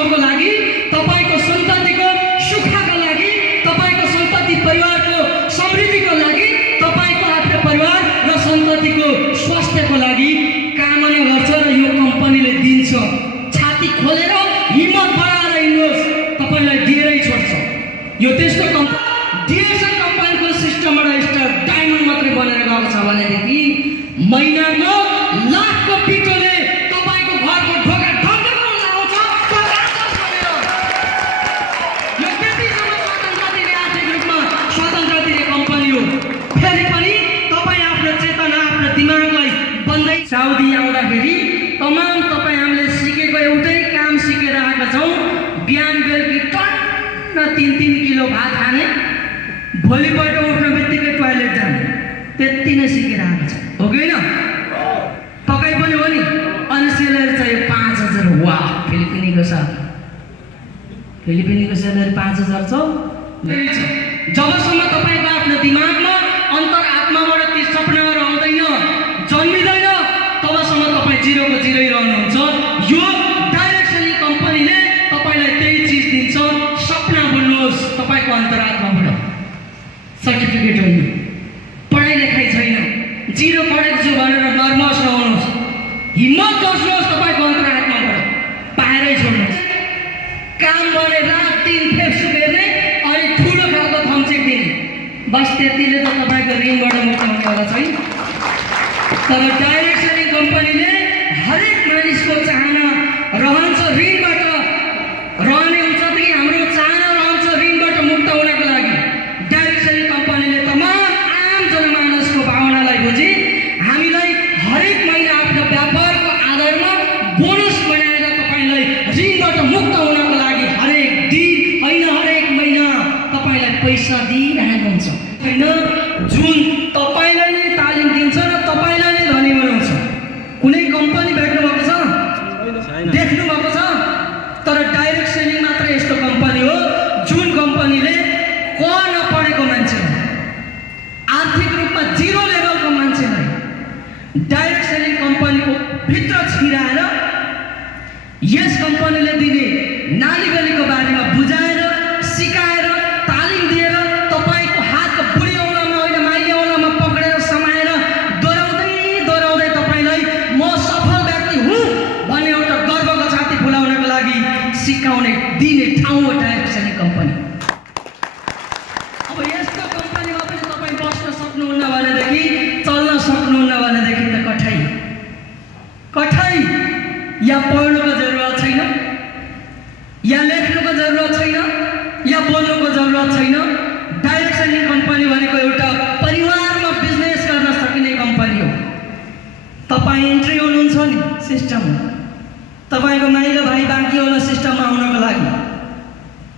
पछिल्लोको लागि, तपाईको सन्ततिको सुखका लागि, तपाईको सन्तति परिवारको समृद्धिको लागि, तपाईको आफ्नो परिवार र सन्ततिको स्वास्थ्यको लागि कामना गर्छ र यो कम्पनीले दिन्छ। छाती खोलेर हिम्मत बढाएर हिँड्नुहोस्, तपाईलाई दिएरै छोड्छ। यो त्यस्तो डिएसएल कम्पनीको सिस्टमबाट स्टार डायमन्ड मात्रै बनेर गएको छ भनेदेखि महिनामा लाखको पिटोले तपाईको घरको ढोका ढकढकाउन आउँछ। यो त्यतिसम्म स्वतन्त्र दिने आर्थिक रूपमा स्वतन्त्र दिने कम्पनी हो। फेरि पनि तपाईँ आफ्नो चेतना, आफ्नो दिमागलाई बन्दै साउदी आउँदाखेरि तमाम तपाईँ हामीले सिकेको एउटै काम सिकेर आएका छौँ। बिहान बेलुकी टन्न 3-3 किलो भात खाने, भोलिपल्ट उठ्ने बित्तिकै टोयलेट जाने, त्यति नै सिकेर आएको छ, हो कि होइन? तपाईँ पनि हो नि। अनि सेलेरी चाहियो 5,000। वाह, फिलिपिनीको सेलेरी 5,000 छ। जबसम्म तपाईँको आफ्नो दिमागमा अन्तरात्माबाट ती सपनाहरू आउँदैन, जन्मिँदैन, तबसम्म तपाईँ जिरोको जिरै रहनुहुन्छ। यो डाइरेक्ट सेलिङ कम्पनीले तपाईँलाई त्यही चिज दिन्छ। सपना बुन्नुहोस् तपाईँको अन्तरात्माबाट। सर्टिफिकेट होइन, पढाइ लेखाइ छैन, जिरो पढेको छु भनेर नर्भस नहुनुहोस्, हिम्मत गर्नुहोस्, तपाईँको अन्तरात्माबाट पाएरै छोड्नुहोस्। काम गर्ने, रात दिन फेसबुक हेर्ने, अनि ठुलो खालको थम्चेक दिने, बस त्यतिले त तपाईँको ऋणबाट मुक्त हुनेवाला छैन। तर डाइरेक्ट सेलिङ कम्पनीले हरेक मानिसको चाहना रहन्छ ऋणबाट रहने हुन्छ कि हाम्रो चाहना रहन्छ ऋणबाट मुक्त हुनको लागि। डाइरेक्ट सेलिङ कम्पनीले तमाम आम जनमानसको भावनालाई बुझी हामीलाई हरेक महिना आफ्नो व्यापारको आधारमा बोनस बनाएर तपाईँलाई ऋणबाट मुक्त हुनको लागि हरेक दिन होइन हरेक महिना तपाईँलाई पैसा दिइरहेको हुन्छ। होइन, जुन तपाईँलाई नै तालिम दिन्छ र तपाईँलाई नै धनी बनाउँछ। कुनै कम्पनी भेट्नु भएको छ, देख्नु भएको छ? तर डाइरेक्ट सेलिङ मात्र यस्तो कम्पनी हो जुन कम्पनीले नपढेको मान्छेलाई, आर्थिक रूपमा जिरो लेभलको मान्छेलाई डाइरेक्ट सेलिङ कम्पनीको भित्र छिराएर यस कम्पनीले दिने नालीबेलीको बारेमा बुझाएर, सिकाएर, तालिम दिएर तपाईँको हातको बुढी औँलामा होइन माइली औँलामा पक्रेर समाएर दोहोऱ्याउँदै तपाईँलाई म सफल व्यक्ति हुँ भन्ने एउटा गर्वको छाती फुलाउनको लागि सिकाउने दिने ठाउँ हो डाइरेक्ट सेलिङ कम्पनी। अब यस्तो कम्पनीमा पनि तपाईँ बस्न सक्नुहुन्न भनेदेखि, चल्न सक्नुहुन्न भनेदेखि त कठै। या पढ्नुको जरुरत छैन, या लेख्नुको जरुरत छैन, या बोल्नुको जरुरत छैन। डाइरेक्ट सेलिङ कम्पनी भनेको एउटा परिवारमा बिजनेस गर्न सकिने कम्पनी हो। तपाईँ इन्ट्री हुनुहुन्छ नि सिस्टममा, तपाईँको माइलो भाइ बाँकी होला सिस्टममा आउनको लागि।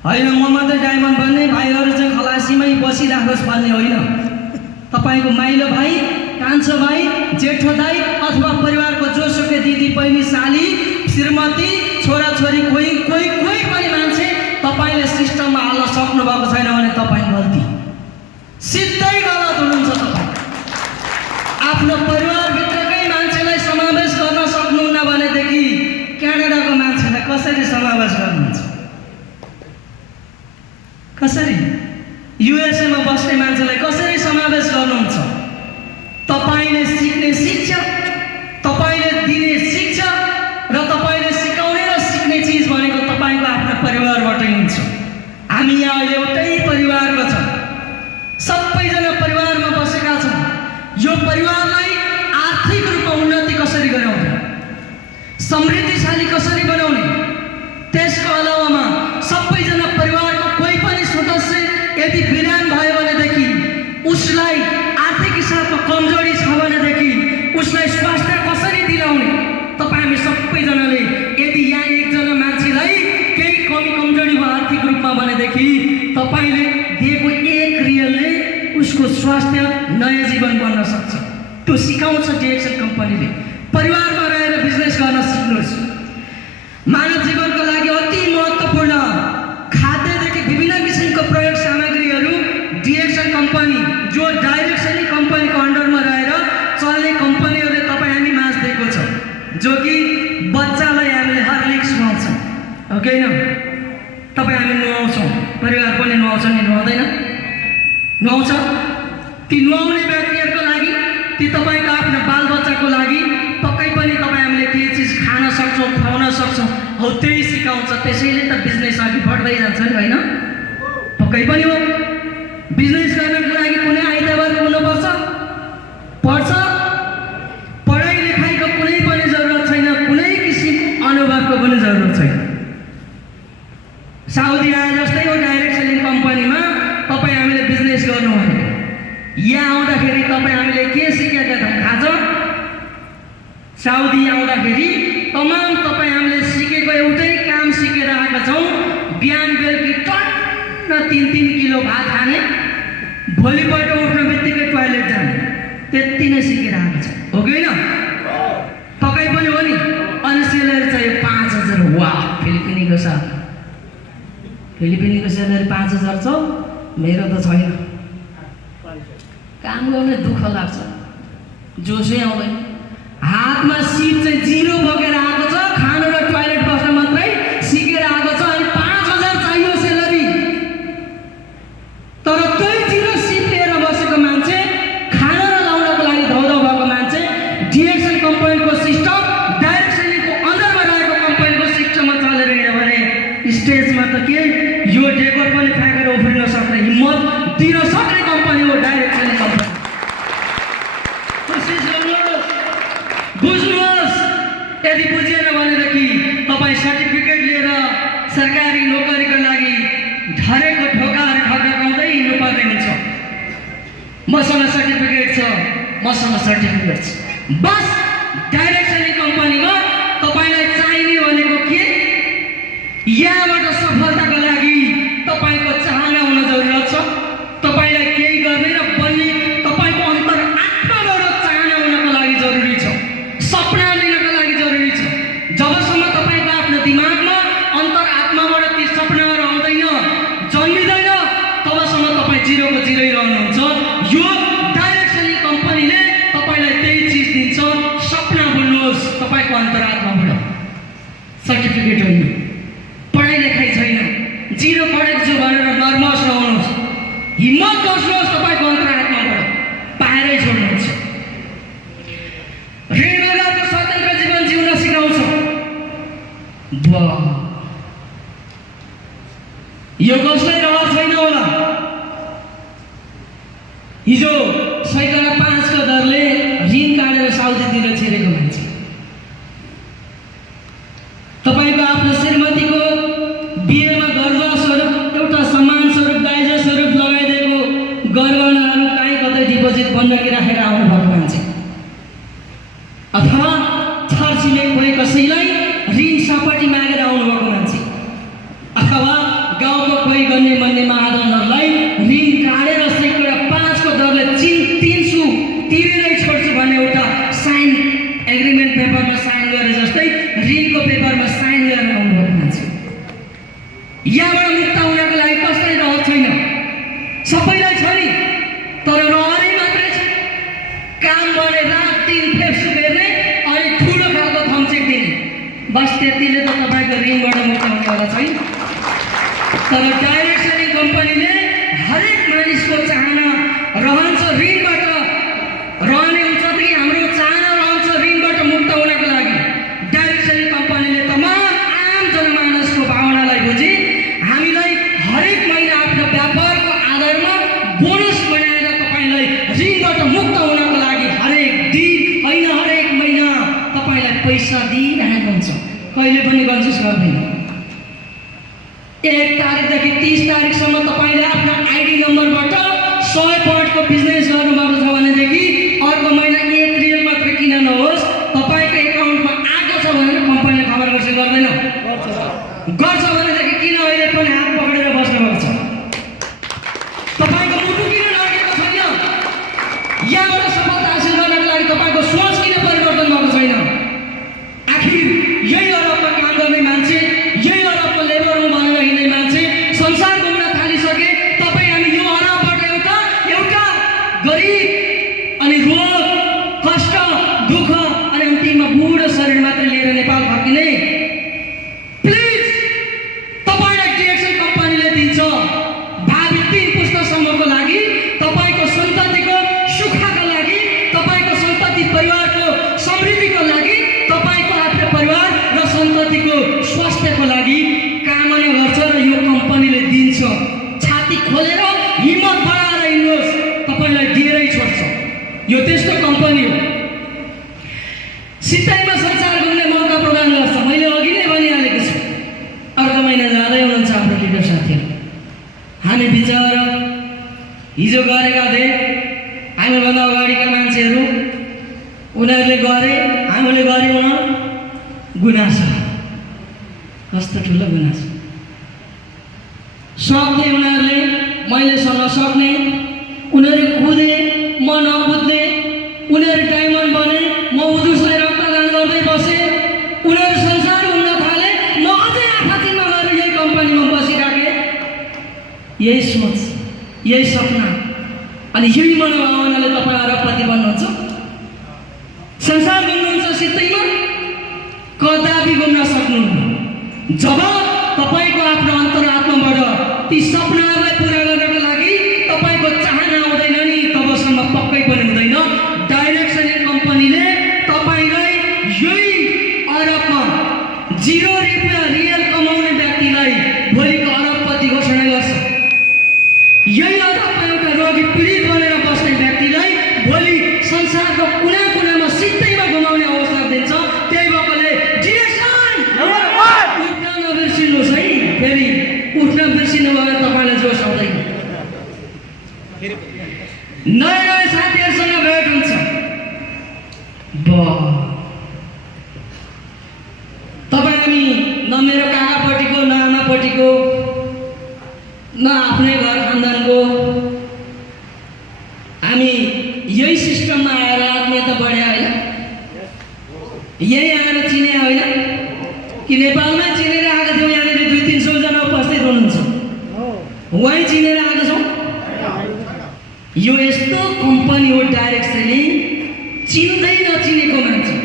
होइन म मात्रै डायमन्ड बन्ने, भाइहरू चाहिँ खलासीमै बसिराखोस् भन्ने होइन। तपाईँको माइलो भाइ, कान्छो भाइ, जेठो दाइ अथवा परिवारको जोसुकै दिदी, बहिनी, साली, श्रीमती, छोराछोरी, कोही पनि मान्छे तपाईँले सिस्टममा हाल्न सक्नु भएको छैन भने तपाईँ गल्ती, सिधै गलत हुनुहुन्छ। तपाईँ आफ्नो परिवारभित्रकै मान्छेलाई समावेश गर्न सक्नुहुन्न भनेदेखि क्यानाडाको मान्छेलाई कसरी समावेश गर्नुहुन्छ? कसरी? युएसएमा बस्ने मान्छेलाई कसरी समावेश गर्नुहुन्छ? तपाईँले सिक्ने शिक्षा, तपाईँले दिने शिक्षा र तपाईँले सिकाउने र सिक्ने चिज भनेको तपाईँको आफ्नो परिवारबाटै हुन्छ। हामी यहाँ अहिले एउटै परिवारको छौँ, सबैजना परिवारमा बसेका छौँ। यो परिवारलाई आर्थिक रूपमा उन्नति कसरी गराउने, समृद्धिशाली कसरी बनाउने, त्यसको अलावामा सबैजना परिवारको कोही पनि सदस्य यदि बिराम भयो भनेदेखि, उसलाई आर्थिक हिसाबमा कमजोरी छ भनेदेखि उसलाई स्वास्थ्य कसरी दिलाउने? तपाईँ हामी सबैजनाले यदि यहाँ एकजना मान्छेलाई केही कमजोरी भयो आर्थिक रूपमा भनेदेखि तपाईँले दिएको एक रियलले उसको स्वास्थ्य नयाँ जीवन बन्न सक्छ। त्यो सिकाउँछ डिएक्सन कम्पनीले। परिवारमा रहेर बिजनेस गर्न सिक्नुहोस्। मानव जीवनको लागि अति महत्त्वपूर्ण खाद्यदेखि विभिन्न किसिमको प्रयोग सामग्रीहरू डिएक्सन कम्पनी, जो डाइरेक्ट सेलिङ कम्पनीको अन्डरमा रहेर चल्ने कम्पनीहरूले तपाईँ हामी माझ दिएको छ, जो कि बच्चालाई हामीले हर्लिक्स खुवाउँछौँ, हो कि होइन? तपाईँ हामी नुहाउँछौँ, परिवार पनि नुहाउँछ नि, नुहाउँदैन? नुहाउँछ। ती नुहाउने व्यक्तिहरूको लागि, ती तपाईँको आफ्नो बालबच्चाको लागि पक्कै पनि तपाईँ हामीले केही चिज खान सक्छौँ, खुवाउन सक्छौँ, हौ त्यही सिकाउँछ। त्यसैले त बिजनेस अघि बढ्दै जान्छ नि, होइन? पक्कै पनि हो। बिजनेस गर्नको लागि कुनै आइतबार हुनुपर्छ, पर्छ। पढाइ लेखाइको कुनै पनि जरुरत छैन, कुनै किसिमको अनुभवको पनि जरुरत छैन। साउदी आए जस्तै हो डाइरेक्ट सेलिङ कम्पनीमा तपाईँ हामीले बिजनेस गर्नु भने यहाँ आउँदाखेरि तपाईँ हामीले के सिकेका छौँ थाहा छ? साउदी आउँदाखेरि तमाम तपाईँ हामीले सिकेको एउटै काम सिकेर आएका छौँ। बिहान बेलुकी टन्न 3-3 किलो भात खाने, भोलिपल्ट उठ्ने बित्तिकै टोयलेट जाने, त्यति नै सिकेर आएको छ, हो कि होइन? तपाईँ पनि हो नि। अनि सेलेरी चाहियो 5,000। वाह, फिलिपिनीको साथ फिलिपिनीको सेलेरी 5,000 छ, मेरो त छैन। काम गर्ने दुःख लाग्छ, जोसै आउँदैन। हातमा सिप चाहिँ 0 बोकेर आएको छ, खानु र टोयलेट बस्न मात्रै सिकेर आएको छ, अनि 5,000 चाहियो सेलेरी। तर त्यही 0 सिप लिएर बसेको मान्छे, खाना र लाउनको लागि धौधौ भएको मान्छे, डिएक्सन कम्पनीको सिस्टम, डाइरेक्ट सेलिङको अन्डरमा रहेको कम्पनीको सिस्टममा चलेर हिँड्यो भने स्टेजमा त के यो डेकोर पनि फ्याँकेर उफ्रिन सक्ने हिम्मत दिन सक्ने कम्पनी हो डाइरेक्ट सेलिङ कम्पनी। कोसिस गर्नुहोस्, बुझ्नुहोस्। यदि बुझेन भनेदेखि तपाईँ सर्टिफिकेट लिएर सरकारी नोकरीको लागि झरेको ढोकाहरू ठकाउँदै हिँड्नुपर्ने हुन्छ। मसँग सर्टिफिकेट छ, मसँग सर्टिफिकेट छ, बस। डाइरेक्ट सेलिङ कम्पनीमा तपाईँलाई चाहिने भनेको के? यहाँबाट सफलताको लागि तपाईँको चाहना हुन जरुरत छ। तपाईँलाई केही गर्ने र बन्ने तपाईँको अन्तरात्माबाट चाहना हुनको लागि जरुरी छ, सपना लिनको लागि जरुरी छ। जबसम्म तपाईँको आफ्नो दिमागमा अन्तरात्माबाट ती सपनाहरू आउँदैन, जन्मिँदैन, तबसम्म तपाईँ जिरोको जिरै रहनुहुन्छ। यो डाइरेक्ट सेलिङ कम्पनीले तपाईँलाई त्यही चिज दिन्छ। सपना बुन्नुहोस् तपाईँको अन्तरात्माबाट, सर्टिफिकेट होइन, पढाइ लेखाइ छैन, 0 पढेको छु भनेर नर्भस नहुनुहोस्, हिम्मत गर्नुहोस्, तपाईँको अन्तरात्माबाट पाएरै छोड्नुहुन्छ। ऋण बजारको स्वतन्त्र जीवन जिउन सिकाउँछ। वाह, यो कसलाई रहर छैन होला? हिजो 5% को दरले ऋण काटेर साउदीतिर छिरेको मान्छे, तपाईँको आफ्नो श्रीमतीको बिहेमा गर्व स्वरूप एउटा सम्मान स्वरूप दाइजो स्वरूप लगाइदिएको गरगहनाहरू कहीँ कतै डिपोजिट बन्दकी राखेर आउनुभएको मान्छे, अथवा छरछिमेक कोही कसैलाई ऋण सपटी मागेर आउनुभएको मान्छे, अथवा गाउँको कोही गन्ने मन्ने महाजनहरूलाई ऋण काटेर सैकडा 5 को दरले 300 तिरेरै छोड्छु भन्ने एउटा साइन एग्रिमेन्ट पेपरमा साइन गरे जस्तै ऋणको पेपरमा साइन गरेर आउनुभएको मान्छे। यहाँबाट मुक्त हुनको लागि कसलाई रहर छैन? सबैलाई छ नि, तर रहरै मात्रै छ। काम गर्ने, रात दिन फेसबुक हेर्ने, अनि ठुलो खालको थम्चेक दिने, बस त्यतिले त तपाईँको ऋणबाट मुक्त हुनेवाला छैन। तर डाइरेक्ट सेलिङ कम्पनीले हरेक मानिसको चाहना रहन्छ ऋणबाट रहने हुन्छ कि हाम्रो चाहना रहन्छ ऋणबाट मुक्त हुनको लागि। डाइरेक्ट सेलिङ कम्पनीले तमाम आम जनमानसको भावनालाई बुझी हामीलाई हरेक महिना आफ्नो व्यापारको आधारमा बोनस बनाएर तपाईँलाई ऋणबाट मुक्त हुनको लागि हरेक दिन होइन, हरेक महिना तपाईँलाई पैसा दिइरहेको हुन्छ। कहिले पनि गन्जुस गर्दैन। 1 तारिकदेखि 30 तारिकसम्म तपाईँले आफ्नो आइडी नम्बरबाट 100 पोइन्टको बिजनेस गर्नुभएको छ भनेदेखि अर्को महिना 1 रियल मात्र किन नहोस्, तपाईँको एकाउन्टमा आएको छ भनेर कम्पनीले खबर गर्छ, गर्दैन? गर्छ भनेदेखि किन अहिले पनि हात पक्रेर बस्नुभएको छ? तपाईँको मुटु किन लागेको छैन? यहाँबाट सफलता हासिल गर्नको लागि तपाईँको सोच किन परिवर्तन भएको छैन? आखिर यही अरबमा काम गर्ने मान्छे, यही अरबको लेबर रुम भनेर हिँड्ने मान्छे संसार घुम्न थालिसके। तपाईँ हामी यो अरबबाट एउटा गरिब अनि रोग सित्तैमा संसार घुम्ने मौका प्रदान गर्छ। मैले अघि नै भनिहालेको छु, अर्को महिना जाँदै हुनुहुन्छ हाम्रो लिडर साथीहरू। हामी बिचरा हिजो गरेका थिए हामीभन्दा अगाडिका मान्छेहरू, उनीहरूले गरे हामीले गरेनौँ गुनासो। कस्तो ठुलो गुनासो। सक्ने उनीहरूले, मैले सँग सक्ने, उनीहरू कुदे म नकुद्ने, उनीहरू डायमन्ड बने म उदुसलाई रक्तदान गर्दै बसेँ, उनीहरू संसार घुम्न थाले म अझै आफातिमा गएर यही कम्पनीमा बसिराखेँ। यही सोच, यही सपना अनि यही मनोभावनाले तपाईँ अरबपति बन्नुहुन्छ। संसार घुम्नुहुन्छ सित्तैमा, कदापि घुम्न सक्नुहुन्न जब तपाईँको आफ्नो अन्तरात्माबाट ती सपनाहरूलाई पुरा गर्नको लागि तपाईँको चाहना आउँदैन नि, तबसम्म पक्कै पनि हुँदैन। डाइरेक्सन कम्पनीले तपाईँलाई यही अरबमा 0 रुपियाँ रियल कमाउने व्यक्तिलाई भोलिको अरबपति घोषणा गर्छ। यही अरबमा एउटा रोगी पीडित बनेर बस्ने व्यक्तिलाई भोलि संसारको कुना कुनामा सित्तैमा घुमाउने अवसर दिन्छ। त्यही भएकोले डिरेक्सन उठ्न नबिर्सिनुहोस् है। फेरि उठ्न बिर्सिनु भयो तपाईँलाई जोस आउँदैन। नयाँ नयाँ साथीहरूसँग भेट हुन्छ। तपाईँ हामी न मेरो काकापट्टिको, न आमापट्टिको, न आफ्नै घर खानदानको, हामी यही सिस्टममा आएर आत्मीयता बढ्या होइन, यही आएर चिने होइन कि नेपालमै चिनेर आएको थियौँ। यहाँनिर 200-300 जना उपस्थित हुनुहुन्छ, वहीँ चिनेर आएको छौँ। यो यस्तो कम्पनी हो डाइरेक्टली चिन्दै नचिनेको मान्छे,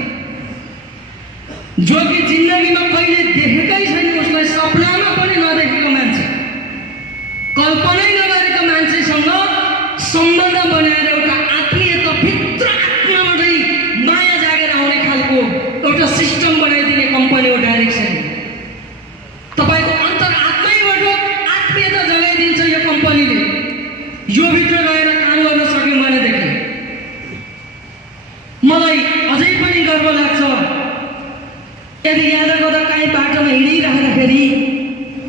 जो कि जिन्दगीमा कहिले देखेकै छैन, उसलाई सपनामा पनि नदेखेको मान्छे, कल्पनै नगरेको मान्छेसँग सम्बन्ध बनाएर एउटा आत्मीयता भित्र आत्माबाटै माया जागेर आउने खालको एउटा सिस्टम बनाइदिने कम्पनी हो डाइरेक्सन। तपाईँको अन्तरात्मैबाट आत्मीयता जगाइदिन्छ यो कम्पनीले। यो भित्र गएर काम गर्न सक्यौँ भनेदेखि मलाई अझै पनि गर्व लाग्छ। यदि याद गर्दा काहीँ बाटोमा हिँडिराख्दाखेरि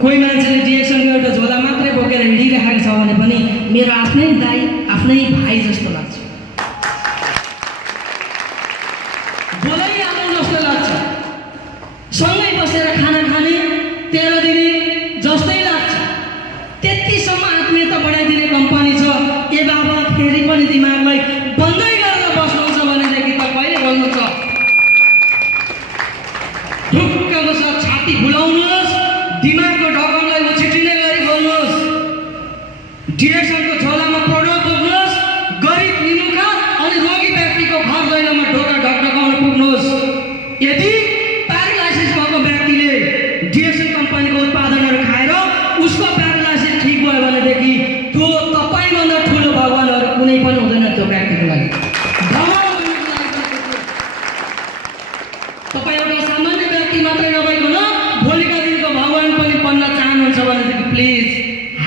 कोही मान्छेले डिएक्सनको एउटा झोला मात्रै बोकेर हिँडिरहेको छ भने पनि मेरो आफ्नै दाइ, आफ्नै भाइ जस्तो लाग्छ, बोलाइहाल्नु जस्तो लाग्छ, सँगै बसेर खाना खाने, तेल दिने जस्तै लाग्छ। त्यतिसम्म आत्मीयता बढाइदिने कम्पनी छ। ए बाबा फेरि पनि दिमागलाई बन्दै गरेर बस्नुहुन्छ भनेदेखि त कहिले बोल्नुहुन्छ? ढुक्कको साथ छाती फुलाउनुहोस्, दिमागको ढकनलाई उछिटिने गरी बोल्नुहोस्, डिरेक्सनको झोलामा प्रोडक्ट बोक्नुहोस्, गरिब निमुखा अनि रोगी व्यक्तिको घर दैलोमा ढोका ढकढकाउन पुग्नुहोस्। यदि प्यारालाइसिस भएको व्यक्तिले डिरेक्सन कम्पनीको उत्पादनहरू खाएर उसको प्यारालाइसिस ठिक भयो भनेदेखि त्यो तपाईँभन्दा ठुलो भगवान्हरू कुनै पनि हुँदैन त्यो व्यक्तिको लागि। तपाईँ एउटा सामान्य व्यक्ति मात्रै नभइकन भोलिका दिनको भगवान् पनि बन्न चाहनुहुन्छ भनेदेखि प्लिज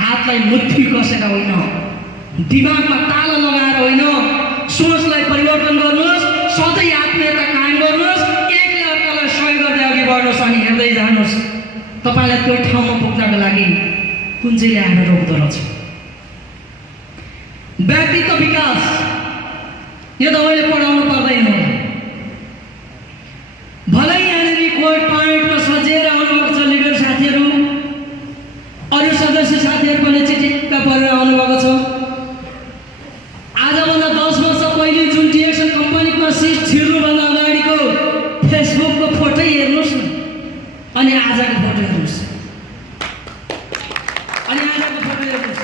हातलाई मुठी कसेर होइन, दिमागमा ताला लगाएर होइन, सोचलाई परिवर्तन गर्नुहोस्, सधैँ आत्मीयता कायम गर्नुहोस्, एकले अर्कालाई सहयोग गर्दै अघि बढ्नुहोस् अनि हेर्दै जानुहोस्। तपाईँलाई त्यो ठाउँमा पुग्नको लागि कुन चाहिँले आएर रोक्दो रहेछ। व्यक्तित्व विकास यो तपाईँले पढाउनु पर्दैन होला। भलै यहाँनिर कोर्ट पॉइन्टमा सजिएर आउनुभएको छ लिडर साथीहरू, अरू सदस्य साथीहरू पनि चिटिक्क परेर आउनुभएको छ। आजभन्दा 10 वर्ष पहिले जुन डिएक्सन कम्पनीको सिट छिर्नुभन्दा अगाडिको फेसबुकको फोटो हेर्नुहोस् न, अनि आजको फोटो हेर्नुहोस्, अनि आजको फोटो हेर्नुहोस्।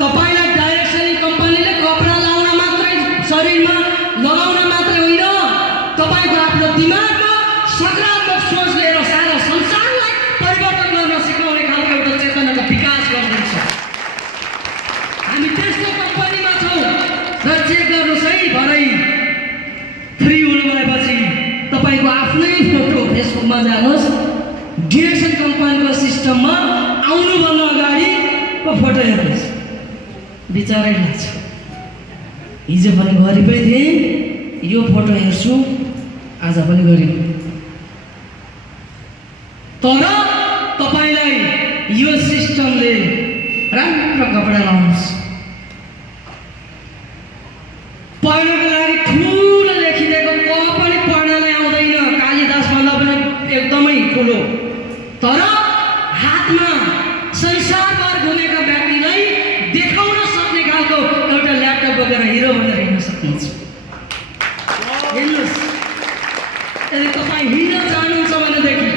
तपाईँलाई डाइरेक्सन कम्पनीले कपडा लाउन मात्रै, शरीरमा लगाउन मात्रै होइन, तपाईँको आफ्नो दिमागमा सकारात्मक सोच लिएर सारा संसारलाई परिवर्तन गर्न सिकाउने खालको एउटा चेतनाको विकास गर्दैछ। हामी त्यस्तो कम्पनीमा छौँ र चेक गर्नुहोस् है, भरै फ्री हुनु भएपछि तपाईँको आफ्नै फोटो फेसबुकमा जानुहोस्, डिरेक्सन कम्पनीको सिस्टममा आउनुभन्दा अगाडिको फोटो हेर्नुहोस्, बिचारै लाग्छ। हिजो पनि गरिबै थिएँ, यो फोटो हेर्छु आज पनि गरिनु, तर तपाईलाई यो सिस्टमले राम्रो कपडा लाउनुहोस्। पढ्नको लागि ठुलो लेखिदिएको क पनि पढ्नलाई आउँदैन, कालिदास भन्दा पनि एकदमै ठुलो, तर हातमा संसारभर घुमेका व्यक्तिलाई देखाउन सक्ने खालको एउटा ल्यापटप बोकेर हिरो भनेर हिँड्न सक्नुहुन्छ। हेर्नुहोस्, यदि तपाईँ हिँड्न चाहनुहुन्छ भनेदेखि,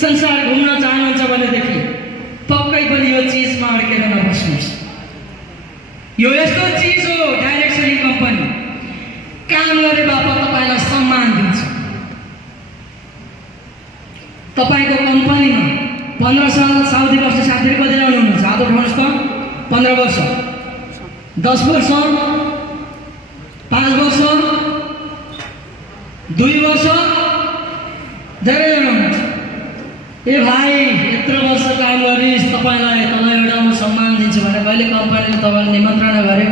संसार घुम्न चाहनुहुन्छ भनेदेखि पक्कै पनि यो चिजमा अड्केर नबस्नुहोस्। यो यस्तो चिज हो, डाइरेक्ट सेलिङ कम्पनी काम गरे बापत तपाईँलाई सम्मान दिन्छ। तपाईँको कम्पनीमा 15 साल साउदी बस्ने साथीहरू कतिजना हुनुहुन्छ? हात उठाउनुहोस् त। 15 वर्ष, 10 वर्ष, 5 वर्ष, 2 वर्ष, धेरैजना हुनुहुन्छ। ए भाइ, यत्रो वर्ष काम गरिस्, तपाईँलाई एउटा म सम्मान दिन्छु भने कहिले कम्पनीले तपाईँलाई निमन्त्रणा गर्यो?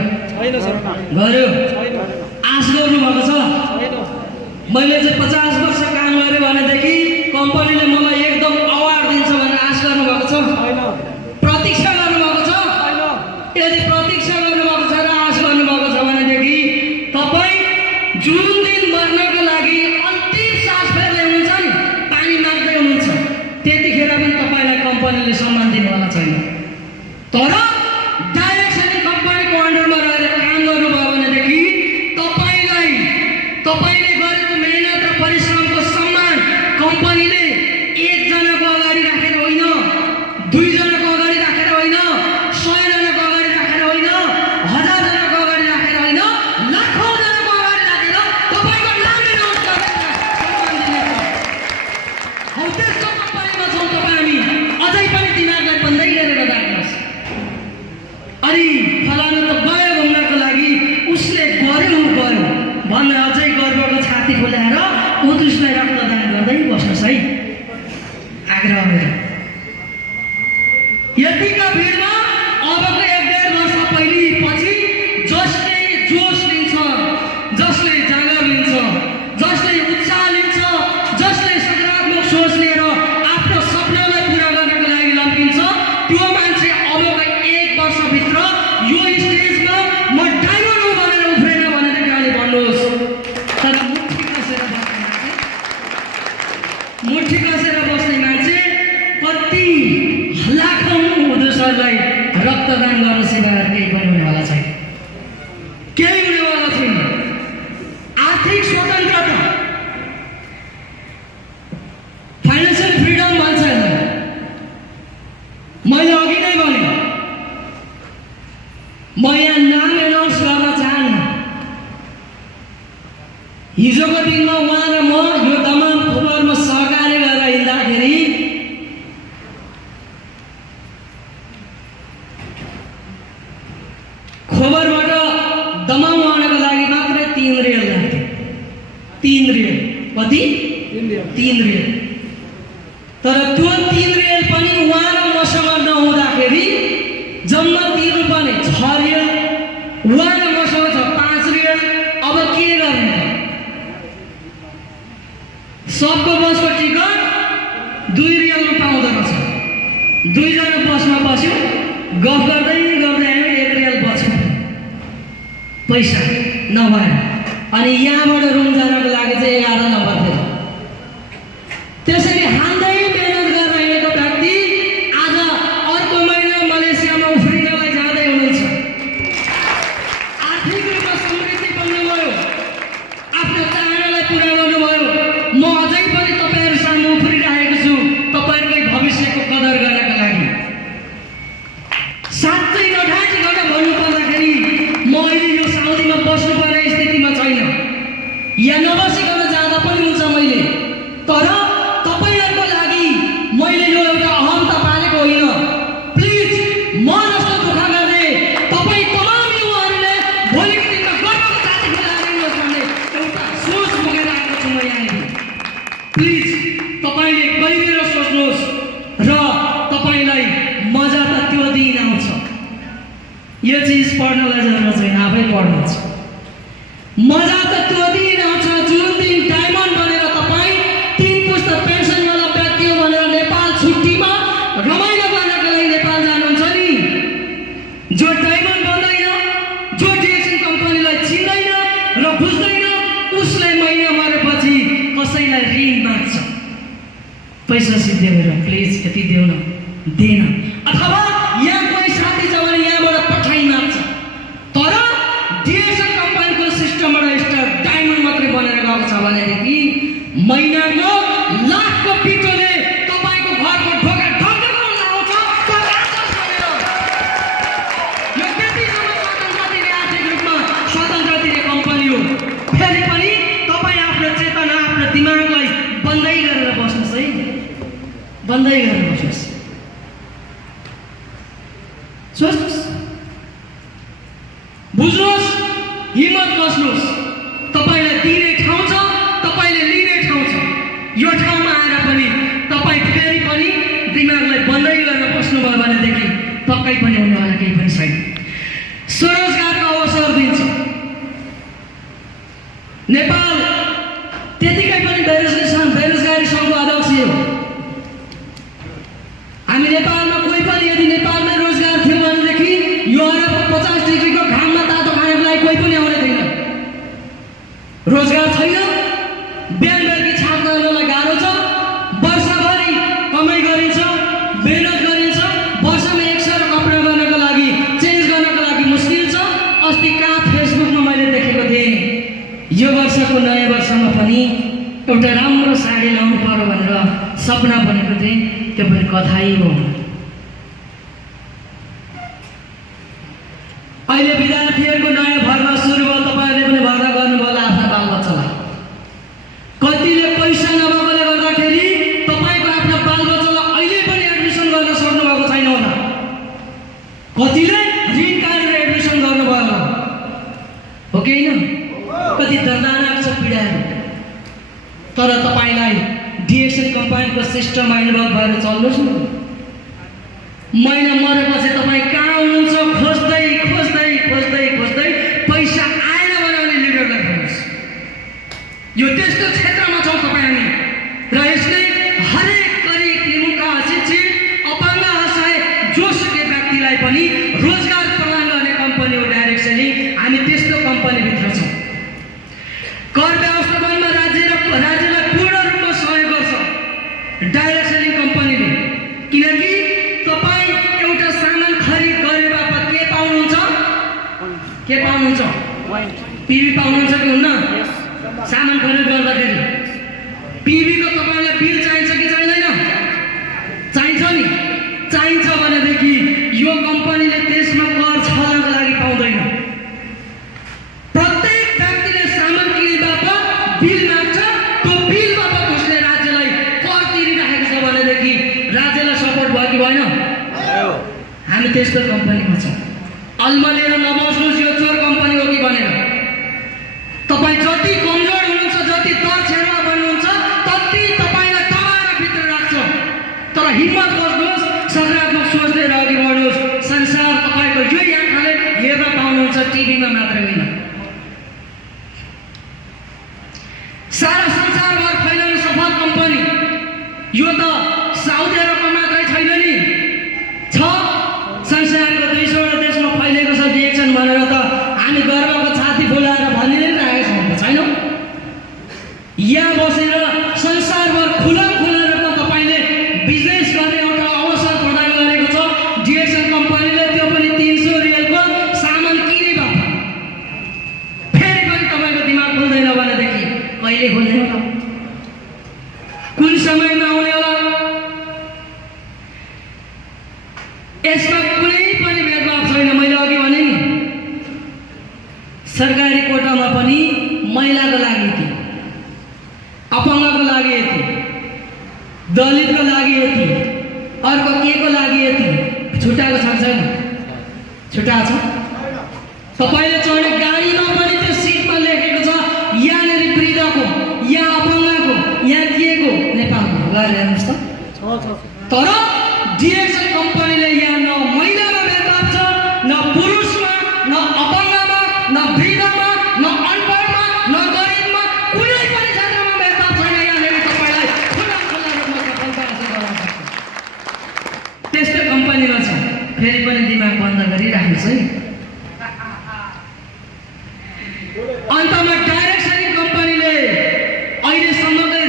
गर्यो? आश गर्नुभएको छ? मैले चाहिँ 50 वर्ष काम गरेँ भनेदेखि कम्पनीले मलाई एकदम अवार्ड दिन्छ भनेर आश गर्नुभएको छ? प्रतीक्षा गर्नुभएको छ? यदि प्रतीक्षा गर्नुभएको छ र आश गर्नुभएको छ भनेदेखि तपाईँ जुन दिन मर्नको लागि अन्तिम सास फेर्दै हुनुहुन्छ नि, पानी माग्दै हुनुहुन्छ, त्यतिखेर पनि तपाईँलाई कम्पनीले सम्मान दिनुवाला छैन। तर डाइरेक्ट सेलिङ कम्पनीको अन्डरमा रहेर काम गर्नुभयो भनेदेखि तपाईँले गरेको मेहनत र परिश्रमको सम्मान कम्पनीले 1 जनाको अगाडि राखेर होइन, 2 जनाको अगाडि राखेर होइन, 100 जनाको अगाडि राखेर होइन, 1000 जनाको अगाडि राखेर होइन, लाखौँ जनाको अगाडि राखेर तपाईँको नाम एनाउन्स गरेर सम्मान दिनेछ। हौ त्यस्तो कम्पनीमा छौँ तपाईँ हामी। अझै पनि दिमागलाई बन्दै गरेर राख्नुहोस्। अनि फलानु त गयो घुम्नको लागि, उसले गर्यो भन्ने अझै गर्वको छाती फुलाएर उत्कृष्टलाई रक्तदान गर्दै बस्नुहोस् है, आग्रह मेरो। यतिका भिडमा अबको 1-1.5 वर्ष पछि जसले जोस लिन्छ, जसले जागर लिन्छ, जसले उत्साह लिन्छ, जसले सकारात्मक सोच लिएर आफ्नो सपनालाई पुरा गर्नको लागि लम्किन्छ, त्यो मान्छे अबको 1 वर्षभित्र यो स्टेजमा म डायमन्ड हो भनेर उफ्रेन भनेदेखि अहिले भन्नुहोस्। तर मुठी कसेर बस्ने मान्छे कति लाखौँ उद्देश्यलाई रक्तदान गर्न सिवाय केही पनि हुनेवाला छैन, केही हुनेवाला छैन। आर्थिक स्वतन्त्रता, फाइनेन्सियल फ्रिडम भन्छ यसलाई। मैले अघि नै भने, म यहाँ नाम एनाउन्स गर्न चाहन्न। हिजोको दिनमा उहाँ र म यो दमाम खोबरमा सहकार्य गरेर हिँड्दाखेरि खोबरबाट दमाम आउनको लागि मात्रै 3 रेल लाग्थ्यो। 3 रेल, कति? 3 रेल। तर त्यो 3 रेल पनि उहाँ र मसँग नहुँदाखेरि जम्मा तिर्नुपर्ने 6 रेल, उहाँ र मसँग छ 5 रेल। अब के गर्ने? सबको बसको टिकट 2 रियलमा पाउँदो रहेछ। 2 जना बसमा बस्यो, गफ गर्दै गर्दै आयो, 1 रियल बस्यो, पैसा नभएर। अनि यहाँबाट रुम जानको लागि चाहिँ 11 नम्बर थियो। त्यसरी हान्दै मेहनत गरेर हिँडेको व्यक्ति आज अर्को महिना मलेसियामा उफ्रिनलाई जाँदै हुनुहुन्छ। आर्थिक रूपमा समृद्धि बन्नुभयो, आफ्नो चाहनालाई पुरा गर्नुभयो। म अझै पनि तपाईँहरू सामु उफ्रिरहेको छु तपाईँहरूकै भविष्यको कदर गर्नका लागि। साँच्चै नठाटिकन भन्नुपर्दाखेरि म अहिले यो साउदीमा बस्नुपर्ने स्थितिमा छैन, यहाँ नबसिकन जाँदा पनि हुन्छ मैले। तर तपाईँहरूको लागि मैले यो एउटा अहमता पालेको होइन। प्लिज, म जस्तो दुःख गर्ने तपाईँ तमाम युवाहरूले भोलिको दिनमा गर्वको छाती फुलाएर हिँड्नुहोस् भन्ने एउटा सोच बोकेर आएको छु म यहाँ। प्लिज तपाईँले गहिरेर सोच्नुहोस् र तपाईँलाई मजा त त्यो दिन आउँछ। यो चिज पढ्नलाई जरुरत छैन, आफै पढ्नुहोस्। मजा त त्यो दिन कसैलाई ऋण माग्छ, पैसा सिद्धेर प्लिज यति देऊ न, दिएन। अथवा यहाँ कोही साथी छ भने यहाँबाट पठाइ माग्छ, तर डिएसएल कम्पनीको सिस्टमबाट स्टार डायमन्ड मात्रै बनेर गएको छ भनेदेखि महिनाको लाखको पिटोले तपाईँको घरको ढोका ढल्काउन आउँछ। यो त्यतिसम्म स्वतन्त्र दिने आर्थिक रूपमा स्वतन्त्र दिने कम्पनी हो। फेरि पनि तपाईँ आफ्नो चेतना, आफ्नो दिमागलाई बन्दै गरेर बस्नुहोस् है, बन्दै गरेर बस्नुहोस्, सोच्नुहोस्, बुझ्नुहोस्, हिम्मत बस्नुहोस्। तपाईँलाई दिने ठाउँ छ, तपाईँले लिने ठाउँ छ। यो ठाउँमा आएर पनि तपाईँ फेरि पनि दिमागलाई बन्दै गरेर बस्नुभयो भनेदेखि पक्कै पनि हुनेवाला केही पनि छैन। स्वरोजगारको अवसर दिन्छ। नेपाल त्यतिकै पनि बेरोजगारी सङ्घको अध्यक्ष हो। हामी नेपालमा कोही पनि यदि नेपालमा रोजगार थियो भनेदेखि यो अरबको 50 डिग्रीको घाममा तातो खानको लागि कोही पनि आउने थिएन। रोजगार छैन, बिहान बेलुकी छाप गर्नलाई गाह्रो छ, वर्षभरि कमाइ गरिन्छ, मेहनत गरिन्छ, वर्षमा एक सय कपडा गर्नको लागि, चेन्ज गर्नको लागि मुस्किल छ। अस्ति कहाँ फेसबुकमा मैले देखेको थिएँ, यो वर्षको नयाँ वर्षमा पनि एउटा राम्रो साडी लाउनु पर्यो भनेर सपना बनेको थिएँ, त्यो पनि कथाइ हो। अहिले विद्यार्थीहरूको नयाँ भर्ना सुरु भयो, तपाईँहरूले पनि भर्ना गर्नुभयो होला आफ्ना बालबच्चालाई। कतिले पैसा नभएकोले गर्दाखेरि तपाईँको आफ्ना बालबच्चालाई अहिले पनि एडमिसन गर्न सक्नु भएको छैन होला। कतिले ऋण काटेर एडमिसन गर्नुभयो होला, हो कि होइन? कति दर्दनाक छ पीडाहरू। तर तपाईँलाई डिएसएल कम्पनीको सिस्टममा इन्भल्भ भएर चल्नुहोस् न। महिना मरेपछि तपाईँ कहाँ हुनुहुन्छ खोज्दै खोज्दै खोज्दै खोज्दै पैसा आएन भने अनि लिडरलाई भन्नुहोस्। यो त्यस्तो क्षेत्रमा छौँ तपाईँ हामी, र यसले हरेक गरिब, निमुखा, अशिक्षित, अपाङ्ग, असहाय जोसुकै व्यक्तिलाई पनि रोजगार प्रदान गर्ने कम्पनी हो डाइरेक्टली। हामी त्यस्तो कम्पनीभित्र छौँ। कर व्यवस्थापनमा राज्यलाई पूर्ण रूपमा सहयोग गर्छ डाइरेक्ट सेलिङ कम्पनीले। किनकि तपाईँ एउटा सामान खरिद गरे बापत के पाउनुहुन्छ? के पाउनुहुन्छ? पिबी पाउनुहुन्छ कि हुन्न? सामान खरिद गर्दाखेरि पिबीको तपाईँलाई बिल चाहिन्छ कि चाहिँदैन? चाहिन्छ नि। चाहिन्छ भनेदेखि यो कम्पनीले त्यसमा कर छल्नको लागि पाउँदैन। प्रत्येक व्यक्तिले सामान किने बापत बिल माग्छ, त्यो बिल बापत उसले राज्यलाई कर तिरिराखेको छ भनेदेखि राज्यलाई सपोर्ट भयो कि भएन? हामी त्यस्तो कम्पनीमा छौँ। अल्मलिएर नबस्नुहोस् यो चोर कम्पनी हो कि भनेर। तपाईँ जति कमजोर हुनुहुन्छ, जति तर क्षेत्रमा बन्नुहुन्छ, तति तपाईँलाई दबाएर भित्र राख्छ। तर हिम्मत गर्नुहोस्, सकारात्मक सोच लिएर अघि बढ्नुहोस्। संसार तपाईँको यही आँखाले हेर्न पाउनुहुन्छ, टिभीमा मात्रै होइन। सारा संसारभर फैलाउने सफल कम्पनी यो त साउदी अरबमा मात्रै छैन नि, छ संसारको 200वटा देशमा फैलिएको छ डिएक्सन भनेर त हामी गर्वको छाती फुलाएर भनि नै राखेको छौँ, छैनौँ? यहाँ बसेर संसारभर खुला रूपमा तपाईँले बिजनेस गर्ने एउटा अवसर प्रदान गरेको छ डिएक्सन कम्पनीले। त्यो पनि 300 रियलको सामान किने बापत। फेरि पनि तपाईँको दिमाग खुल्दैन भनेदेखि कहिले खुल्दैन त? कुन समयमा आउने होला? यसमा कुनै पनि भेदभाव छैन। मैले अघि भने नि, सरकारी कोटामा पनि महिलाको लागि यति, अपाङ्गको लागि यति, दलितको लागि यति, अर्को केको लागि यति छुट्याएको छ छैन? छुट्याएको छ। तपाईँले चढ्ने गाडीमा पनि त्यो सिटमा लेखेको छ यहाँनिर वृद्धको, यहाँ अपाङ्गको, यहाँ केको, नेपालको गएर हेर्नुहोस् त। तर डिएक्सन कम्पनीले यहाँ न महिलामा भेदभाव छ, न पुरुषमा, न अपाङ्गमा, न वृद्धमा, न अनपढमा, न गरिबमा, कुनै पनि क्षेत्रमा भेदभाव छैन। यहाँनिर तपाईँलाई खुला रूपमा सफलता हासिल गर्न सक्छ। त्यस्तो कम्पनीमा छ। फेरि पनि दिमाग बन्द गरिराख्नुहोस् है। अन्तमा डाइरेक्ट सेलिङ कम्पनीले अहिलेसम्मकै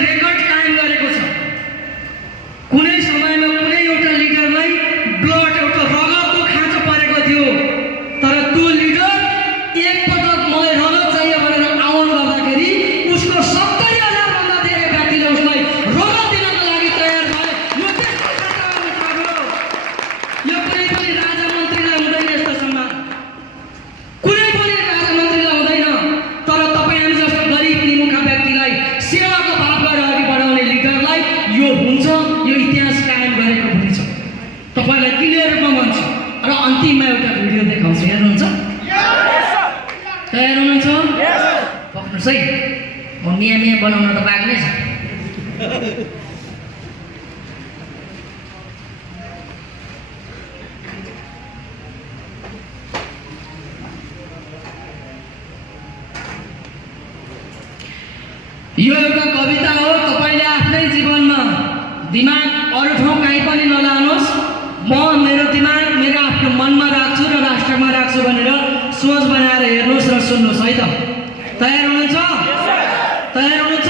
मिया मिया बनाउन त बाँकी नै छ। यो एउटा कविता हो। तपाईँले आफ्नै जीवनमा दिमाग अरू ठाउँ कहीँ पनि नलानुहोस्। म मेरो दिमाग मेरो आफ्नो मनमा राख्छु र राष्ट्रमा राख्छु भनेर सोच बनाएर हेर्नुहोस् र सुन्नुहोस् है त। तयार हुनुहुन्छ? तयार हुनुहुन्छ?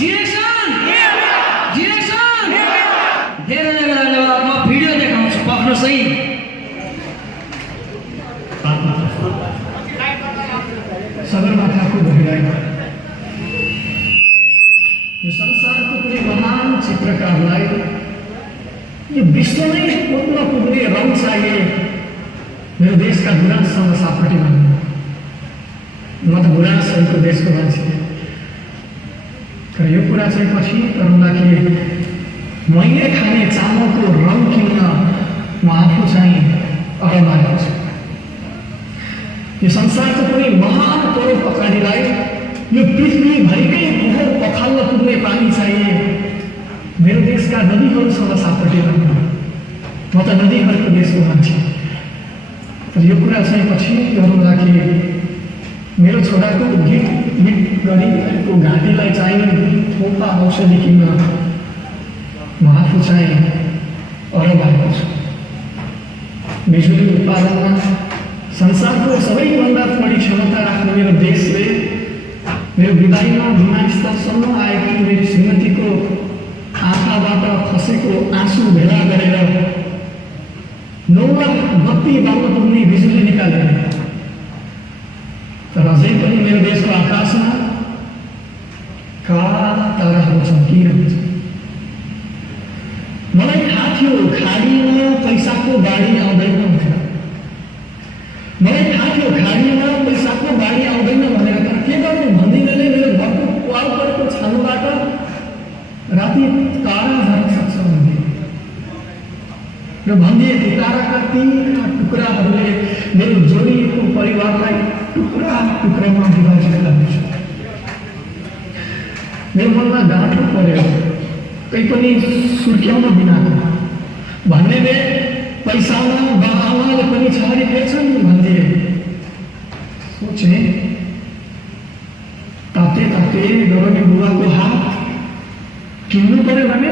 Direction direction. धेरै धेरै धन्यवाद। म भिडियो देखाउँछु, पक्नुहोस् है। सगरमाथाको गहिराई यो संसारको कुनै महान चित्रकारलाई यो विश्व नै पुग्न पुग्ने रङ चाहिए मेरो देशका गुराँससँग सापटीमा। म त गुराँसहरूको देशको मान्छे, तर यो कुरा चाहिँ पछि गरौँला कि मैले खाने चामलको रङ किन्न म आफू चाहिँ अरमाएको छु। यो संसारको कुनै महान परोपकारीलाई यो पृथ्वीभरिकै पोहोर पखाल्न पुग्ने पानी चाहिए मेरो देशका नदीहरूसँग सापटेर। म त नदीहरूको देशको मान्छे, तर यो कुरा चाहिँ पछि गरौँला कि मेरो छोराको गीत गीत गरिरहेको घाँटीलाई चाहिने थोपा औषधि किन्न म आफू चाहिँ अरब छु। बिजुली उत्पादनमा संसारको सबैभन्दा बढी क्षमता राख्ने मेरो देशले मेरो विदाईमा विमानस्थलसम्म आएकी मेरो श्रीमतीको आँखाबाट खसेको आँसु भेला गरेर 9 लाख बत्ती बाल्न पुग्ने बिजुली निकालेर। तर अझै पनि मेरो देशको आकाशमा काला ताराहरू चम्किरहेछ। मलाई थाहा थियो खाडीमा पैसाको बाढी आउँदैन भनेर। मलाई थाहा थियो खाडीमा पैसाको बाढी आउँदैन भनेर, तर के गर्ने भन्दिनले मेरो घरको वालपरको छानोबाट राति तारा झर्न सक्छ भन्थे र भनिदिए ती ताराका तीखा टुक्राहरूले मेरो जोडिएको परिवारलाई टुक्रा टुक्रामा विभाजित गर्नेछ। मेरो मनमा गाँठो पर्यो, कहीँ पनि सुर्क्याउन बिनाको भन्नेले पैसामा बाबाआमाले पनि छहारी फेर्छन् भन्दिए। सोचे ताते ताते गरौने बुवाको हात किन्नु पर्यो भने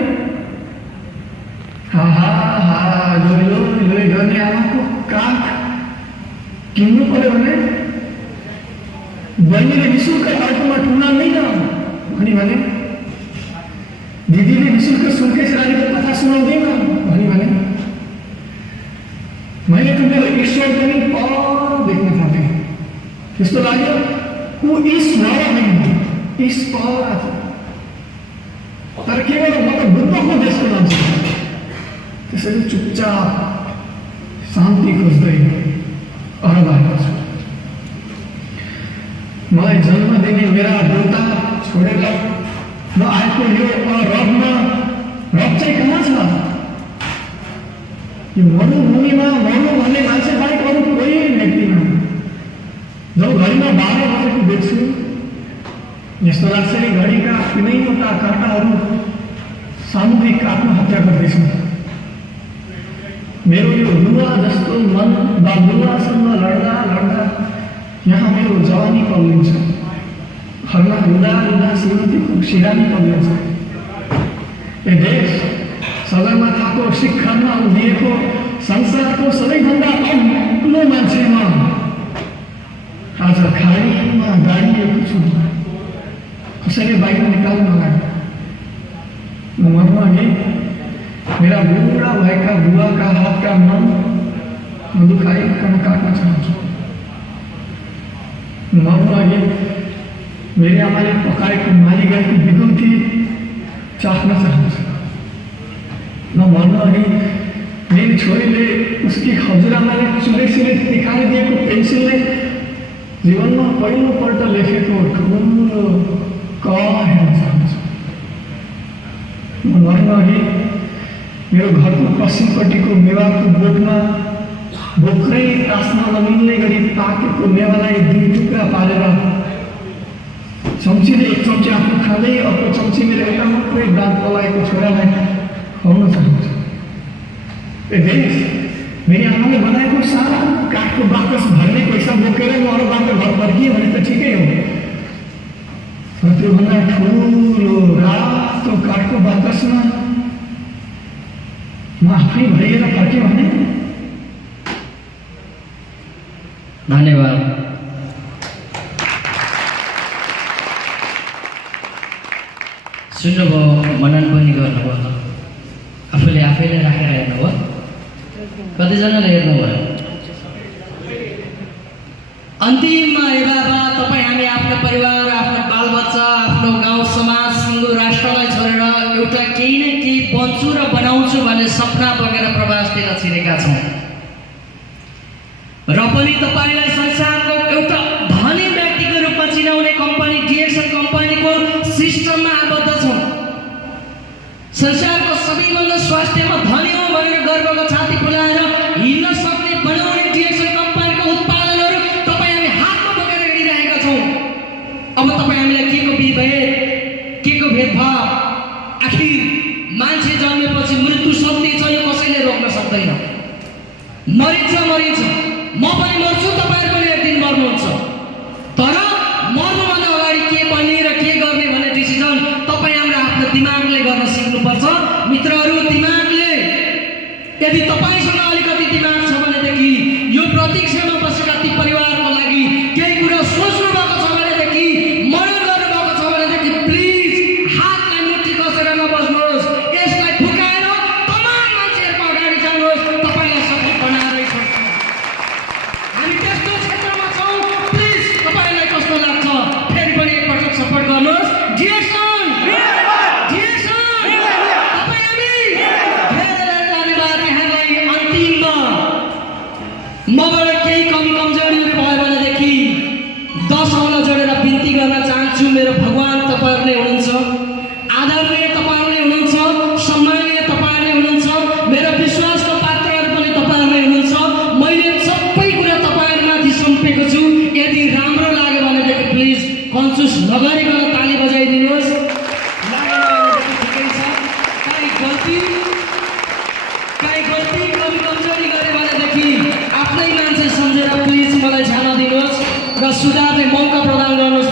लोई गर्ने आमाको काख किन्नु पर्यो भने बहिनीले निशुल्क बाटोमा टुङ्गाउँदैन भने दिदीले निशुल्क सुर्खेस रानीको कथा सुनाउँदैन भने मैले त मेरो ईश्वर पनि पर देख्न थालेँ। त्यस्तो लाग्यो ऊ ईश्वर होइन, ईश्वर। तर के गर्नु, म त बुद्धको देशको मान्छे, त्यसैले चुपचाप शान्ति खोज्दै अरब आएको छु। मलाई जन्म दिने मेरा देउता छोडेर म आएको यो अरबमा रब चाहिँ कहाँ छ? यो मरुभूमिमा मर्नु भन्ने मान्छे बाहेक अरू कोही भेट्दिन। जब घडीमा 12 बजेको देख्छु, यस्तो लाग्छ कि घडीका कुनैवटा काँटाहरू सामूहिक आत्महत्या गर्दैछन्। मेरो यो लुवा जस्तो मन बाबुवासँग लड्दा लड्दा यहाँ मेरो जवानी पल्लिन्छ। घरमा हुँदा हुँदा श्रीमतीको सिरानी पल्लिन्छ। ए देश सगरमाथाको शिखरमा उभिएको संसारको सबैभन्दा अग्लो मान्छे म आज खाडीमा गाडिएको छु। कसैले बाहिर निकाल्नु नलाग्यो। म मर्नु अघि मेरा बुढा भएका बुवाका हातका मन दुखाइकन काट्न चाहन्छु। मर्नु अघि मेरी आमाले पकाएको मालिगाईको विगुन्ती चाख्न चाहन्छु। म मर्नु अघि मेरी छोरीले उसकी हजुरआमाले चुलेसीले निकालिदिएको पेन्सिलले जीवनमा पहिलोपल्ट लेखेको ठुलो क हेर्न चाहन्छु। म मर्नु अघि मेरो घरको पश्चिमपट्टिको मेवाको बोटमा बोक्रै टास्न नमिल्ने गरी पाकेको मेवालाई 2 टुक्रा पारेर चम्चीले एक चम्ची आफू खाँदै अर्को चम्ची मेरो एउटा मात्रै दाँत पलाएको छोरालाई खुवाउन चाहन्छ। ए देश, मेरी आमाले बनाएको सारा काठको बाकस भर्ने पैसा बोकेर म अरूबाट घर फर्किएँ भने त ठिकै हो, तर त्योभन्दा ठुलो रातो काठको बाकसमा म आफै भरिएर फर्केँ भने। धन्यवाद। सुन्नुभयो, मनन पनि गर्नुभयो, आफूले आफैलाई राखेर हेर्नुभयो, कतिजनाले हेर्नुभयो। अन्तिममा हे बाबा, तपाईँ हामी आफ्नो परिवार, आफ्नो बालबच्चा, आफ्नो गाउँ समाज, सिङ्गो राष्ट्रलाई छोडेर एउटा केही न केही बन्छु र बनाउँछु भन्ने सपना बोकेर प्रवासतिर छिरेका छौँ र पनि तपाईँलाई संसारको एउटा धनी व्यक्तिको रूपमा चिनाउने कम्पनी डिएक्सन कम्पनीको सिस्टममा आबद्ध छौँ। संसारको सबैभन्दा स्वास्थ्यमा धनी हो भनेर गर्वको छाती फुलाएर हिँड्न सक्ने बनाउने डिएक्सन कम्पनीको उत्पादनहरू तपाईँ हामी हातमा बोकेर हिँडिरहेका छौँ। अब तपाईँ हामीलाई के को विभेद, के को भेदभाव, आखिर मान्छे जन्मेपछि मृत्यु सत्य छ, यो कसैले रोक्न सक्दैन। मरिन्छ मरिन्छ, म पनि मर्छु, तपाईँहरू पनि एक दिन मर्नुहुन्छ, तर मर्नुभन्दा अगाडि के बन्ने र के गर्ने भन्ने डिसिजन तपाईँ हाम्रो आफ्नो दिमागले गर्न सिक्नुपर्छ। मित्रहरू, दिमागले यदि तपाईँसँग अलिकति दिमाग छ भनेदेखि यो प्रतीक्षामा बसेका ती परिवारको लागि केही कुरा सोच्नु भएको छ भनेदेखि, मनन गर्नुभएको छ भनेदेखि प्लिज हातलाई मुठी कसेर नबस्नुहोस्, यसलाई फुकाएर तमाम मान्छेहरूको अगाडि जानुहोस्, तपाईँलाई सफल बनाएरै छोड्छ। हामी त्यस्तो क्षेत्रमा छौँ। प्लिज तपाईँलाई कस्तो लाग्छ फेरि पनि एकपटक सपोर्ट गर्नुहोस्। डिएक्सन, डिएक्सन, तपाईँ हामी धेरै धन्यवाद। यहाँलाई अन्तिममा मबाट केही कमी कमजोरीहरू भयो भनेदेखि 10 औँला जोडेर बिन्ती गर्न चाहन्छु। मेरो भगवान् तपाईँहरूले हुनुहुन्छ, आदरणीय तपाईँहरूले हुनुहुन्छ, सम्माननीय तपाईँहरूले हुनुहुन्छ, मेरो विश्वासको पात्रहरू पनि तपाईँहरूले हुनुहुन्छ। मैले सबै कुरा तपाईँहरूमाथि सुम्पेको छु। यदि राम्रो लाग्यो भनेदेखि प्लिज कन्जुस नगरिकन ताली बजाइदिनुहोस्। लागेन भनेदेखि ठिकै छ। काहीँ गल्ती कमी कमजोरी गऱ्यो भनेदेखि आफ्नै मान्छे सम्झेर प्लिज मलाई क्षमा दिनुहोस् र सुधार्ने मौका प्रदान गर्नुहोस्।